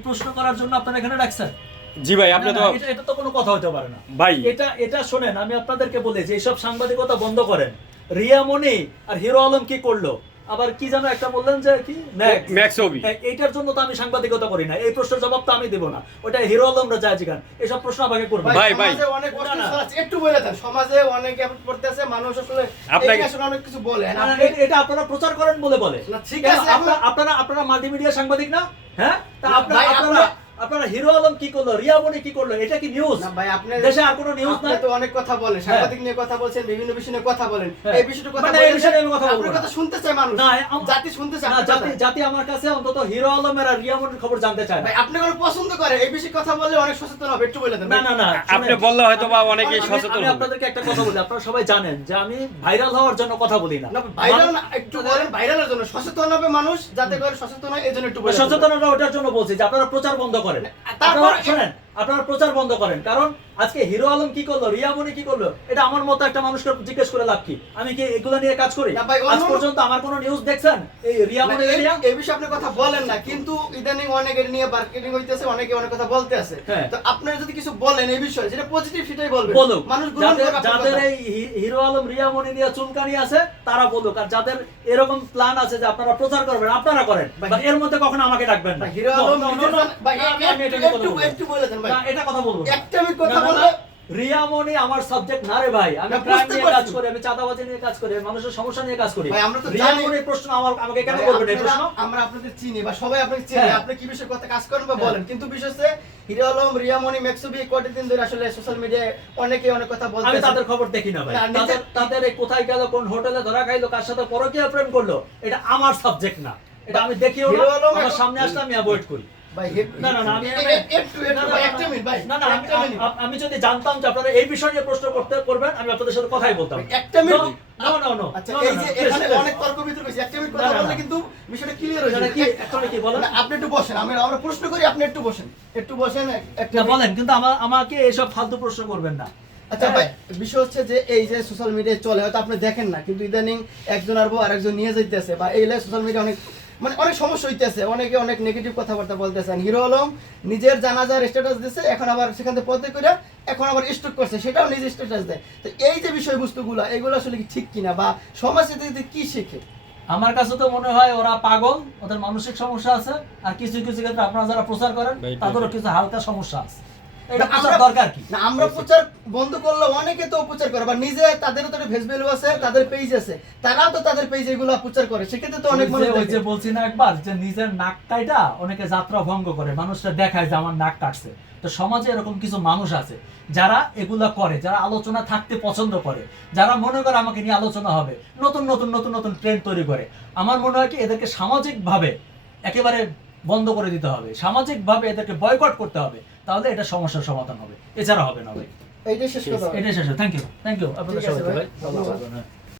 প্রশ্ন করার জন্য আপনারা এখানে রাখছেন? জি ভাই আপনি তো এটা- তো কোনো কথা হতে পারে না। ভাই। এটা এটা শোনেন আমি আপনাদেরকে বলি যে এইসব সাংবাদিকতা বন্ধ করেন। রিয়া মনি আর হিরো আলম কি করল? আবার কি যেন একটা বললেন যে কি? ম্যাক্স। ম্যাক্স হ্যাঁ, এইটার জন্য তো আমি সাংবাদিকতা করি না। এই প্রশ্নের জবাব তো আমি দেবো না। ওটা হিরো আলমরা যায় জিগান এসব প্রশ্ন আমাকে করবে। ভাই, ভাই। একটু বলে দেন সমাজে অনেক পড়তে পড়তেছে মানুষ আসলে আপনাকে- অনেক কিছু বলে। না, না, আপনি- এ- এটা আপনারা প্রচার করেন বলে বলে। না, ঠিক আছে, আপনারা আপনারা আপনারা মাল্টিমিডিয়া সাংবাদিক না? হ্যাঁ? তা আপনারা আপনারা আপনারা হিরো আলম কি করল রিয়া মনি কি করল এটা কি নিউজ না ভাই আপনি দেশে আর কোনো নিউজ নাই? তো অনেক কথা বলেন সাংবাদিক নিয়ে কথা বলছেন বিভিন্ন বিষয় নিয়ে কথা বলেন। হ্যাঁ। এই বিষয়টা কথা মানে এই বিষয়ে আমি কথা বলব আপনার কথা শুনতে চায় মানুষ। না, জাতি শুনতে চায় না জাতি জাতি আমার কাছে অন্তত হিরো আলমের আর রিয়া মনির খবর জানতে চায় ভাই আপনি কোনো পছন্দ করে এই বিষয়ে কথা বললে অনেক সচেতন হবে একটু বলে দেন না না না আপনি বললে হয়তো বা অনেকেই আমি- সচেতন আমি হবে। আপনাদেরকে একটা কথা বলি আপনারা সবাই জানেন যে আমি ভাইরাল হওয়ার জন্য কথা বলি না। না ভাইরাল না একটু বলেন ভাইরালের জন্য সচেতন হবে মানুষ যাতে করে সচেতন হয় এই জন্য একটু বলে দেন। সচেতনতা ওটার জন্য বলছি যে আপনারা প্রচার বন্ধ করেন। তারপর- আপনারা শোনেন আপনারা প্রচার বন্ধ করেন কারণ আজকে হিরো আলম কি করল? রিয়া মনি কি করল? এটা আমার মতো একটা মানুষকে জিজ্ঞেস করে লাভ কি? আমি কি এগুলো নিয়ে কাজ করি? আজ পর্যন্ত আমার কোনো নিউজ দেখছেন? এই রিয়া মনি এই- বিষয়ে আপনি কথা বলেন না কিন্তু ইদানিং অনেক এর নিয়ে মার্কেটিং হইতেছে অনেকে অনেক কথা বলতে আছে। হ্যাঁ। তো আপনারা যদি কিছু বলেন এই বিষয়ে যেটা পজিটিভ সেটাই বলবেন। বলুক। মানুষ যাদের এই হিরো আলম রিয়া মনি নিয়ে চুলকানি আছে তারা বলুক। আর যাদের এরকম প্ল্যান আছে যে আপনারা প্রচার করবেন আপনারা করেন। এর মধ্যে কখনো আমাকে ডাকবেন না। হিরো আলম আমি- আমি একটু- বলে দেন ভাই। এটা কথা বলব একটা মিনিট কথা না, না, বললে না, রিয়া মনি আমার সাবজেক্ট না রে ভাই। আমি ক্রাইম নিয়ে কাজ করি আমি চাঁদাবাজি নিয়ে কাজ করি মানুষের সমস্যা নিয়ে কাজ করি। ভাই, আমরা তো রিয়া প্রশ্ন আমার আমাকে কেন ভাই, করবেন এই প্রশ্ন? আমরা আপনাদের চিনি বা সবাই আপনাকে চিনি। হ্যাঁ। আপনি কি বিষয়ে কথা কাজ করেন বা হ্যাঁ। বলেন? কিন্তু বিষয় হচ্ছে হিরো আলম রিয়া মনি মেক্সুবি কয়টা দিন ধরে আসলে সোশ্যাল মিডিয়ায় অনেকে অনেক কথা আমি তাদের খবর দেখি না ভাই। তাদের কোথায় গেল কোন হোটেলে ধরা খাইলো কার সাথে পরকীয়া প্রেম করল এটা আমার সাবজেক্ট না। এটা আমি দেখিও না। আমার সামনে আসলে আমি অ্যাভয়েড করি। আমি- যদি জানতাম যে আপনারা এই বিষয় নিয়ে প্রশ্ন করতে করবেন আমি আপনাদের সাথে কথাই বলতাম। একটা মিনিট। হয়ে আমাকে এসব ফালতু প্রশ্ন করবেন না। আচ্ছা ভাই বিষয় হচ্ছে যে এই যে সোশ্যাল মিডিয়ায় চলে হয়তো আপনি দেখেন না কিন্তু ইদানিং একজন আর বউ আরেকজন নিয়ে যাইতেছে বা এই সোশ্যাল মিডিয়া অনেক মানে অনেক সমস্যা হইতেছে। অনেকে অনেক নেগেটিভ কথাবার্তা বলতেছেন। হিরো আলম নিজের জানাজার স্ট্যাটাস দিছে এখন আবার সেখান থেকে পদে করে এখন আবার স্টক করছে সেটাও নিজে স্ট্যাটাস দেয়। তো এই যে বিষয়বস্তুগুলো এগুলো আসলে কি ঠিক কিনা বা সমাজ এতে কি শেখে? আমার কাছে তো মনে হয় ওরা পাগল ওদের মানসিক সমস্যা আছে আর কিছু কিছু ক্ষেত্রে আপনারা যারা প্রচার করেন তাদেরও কিছু হালকা সমস্যা আছে। এটা প্রচার আমরা- দরকার কি? না আমরা প্রচার বন্ধ করলে অনেকে তো প্রচার করে বা নিজে তাদেরও তো ফেস ভ্যালু আছে তাদের পেজ আছে তারাও তো তাদের পেজ এগুলো প্রচার করে সেক্ষেত্রে তো অনেক মানুষ ওই যে বলছি না একবার যে নিজের নাক কাইটা অনেকে যাত্রা ভঙ্গ করে মানুষটা দেখায় যে আমার নাক কাটছে। তো সমাজে এরকম কিছু মানুষ আছে যারা এগুলা করে যারা আলোচনা থাকতে পছন্দ করে যারা মনে করে আমাকে নিয়ে আলোচনা হবে নতুন নতুন নতুন নতুন ট্রেন্ড তৈরি করে। আমার মনে হয় কি এদেরকে সামাজিকভাবে একেবারে বন্ধ করে দিতে হবে। সামাজিকভাবে এদেরকে বয়কট করতে হবে তাহলে এটা সমস্যার সমাধান হবে। এছাড়া হবে না ভাই। এটাই শেষ কথা। এটাই শেষ থ্যাংক ইউ থ্যাংক ইউ আপনাদের সবাই সবাইকে ভাই।